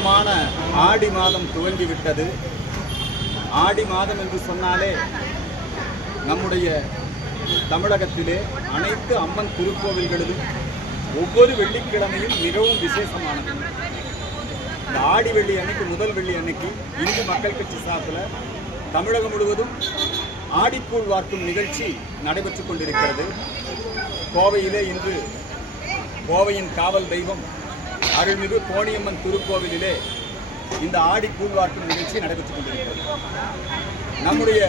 புனிதமான ஆடி மாதம் துவங்கிவிட்டது. ஆடி மாதம் என்று சொன்னாலே நம்முடைய தமிழகத்திலே அனைத்து அம்மன் திருக்கோவில்களிலும் ஒவ்வொரு வெள்ளிக்கிழமையும் மிகவும் விசேஷமானது. இந்த ஆடி வெள்ளி அன்னைக்கு, முதல் வெள்ளி அன்னைக்கு இந்து மக்கள் கட்சி சார்பில் தமிழகம் முழுவதும் ஆடிக்கூழ் வார்க்கும் நிகழ்ச்சி நடைபெற்றுக் கொண்டிருக்கிறது. கோவையிலே இன்று கோவையின் காவல் தெய்வம் அருள்மிகு கோணியம்மன் திருக்கோவிலிலே இந்த ஆடிக்கூழ் வார்க்கும் நிகழ்ச்சி நடைபெற்றுக் கொண்டிருக்கிறது. நம்முடைய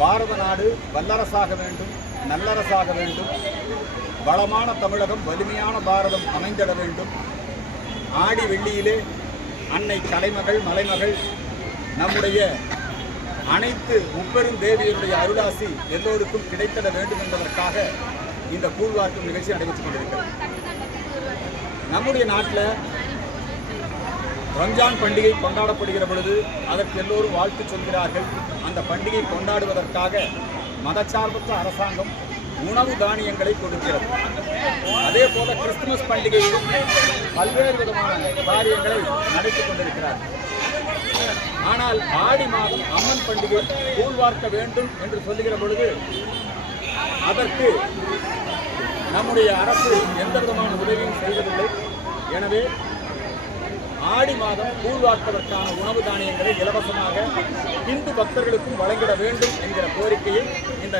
பாரத நாடு வல்லரசாக வேண்டும், நல்லரசாக வேண்டும், வளமான தமிழகம், வலிமையான பாரதம் அமைந்திட வேண்டும். ஆடி வெள்ளியிலே அன்னை கலைமகள், மலைமகள், நம்முடைய அனைத்து முப்பெரும் தேவியருடைய அருளாசி எல்லோருக்கும் கிடைத்திட வேண்டும் என்பதற்காக இந்த கூழ்வார்க்கும் நிகழ்ச்சி நடைபெற்றுக் கொண்டிருக்கிறது. நம்முடைய நாட்டில் ரம்ஜான் பண்டிகை கொண்டாடப்படுகிற பொழுது அதற்கு எல்லோரும் வாழ்த்து சொல்கிறார்கள். அந்த பண்டிகை கொண்டாடுவதற்காக மதச்சார்பற்ற அரசாங்கம் உணவு தானியங்களை கொடுக்கிறது. அதே போல கிறிஸ்துமஸ் பண்டிகையிலும் பல்வேறு விதமான காரியங்களை நடத்திக் கொண்டிருக்கிறார்கள். ஆனால் ஆடி மாதம் அம்மன் பண்டிகை கூழ்வார்க்க வேண்டும் என்று சொல்லுகிற பொழுது அதற்கு நம்முடைய அரசு எந்த விதமான உதவியும் செய்வதில்லை. எனவே ஆடி மாதம் கூழ்வார்ப்பதற்கான உணவு தானியங்களை இலவசமாக இந்து பக்தர்களுக்கும் வழங்கிட வேண்டும் என்கிற கோரிக்கையை இந்த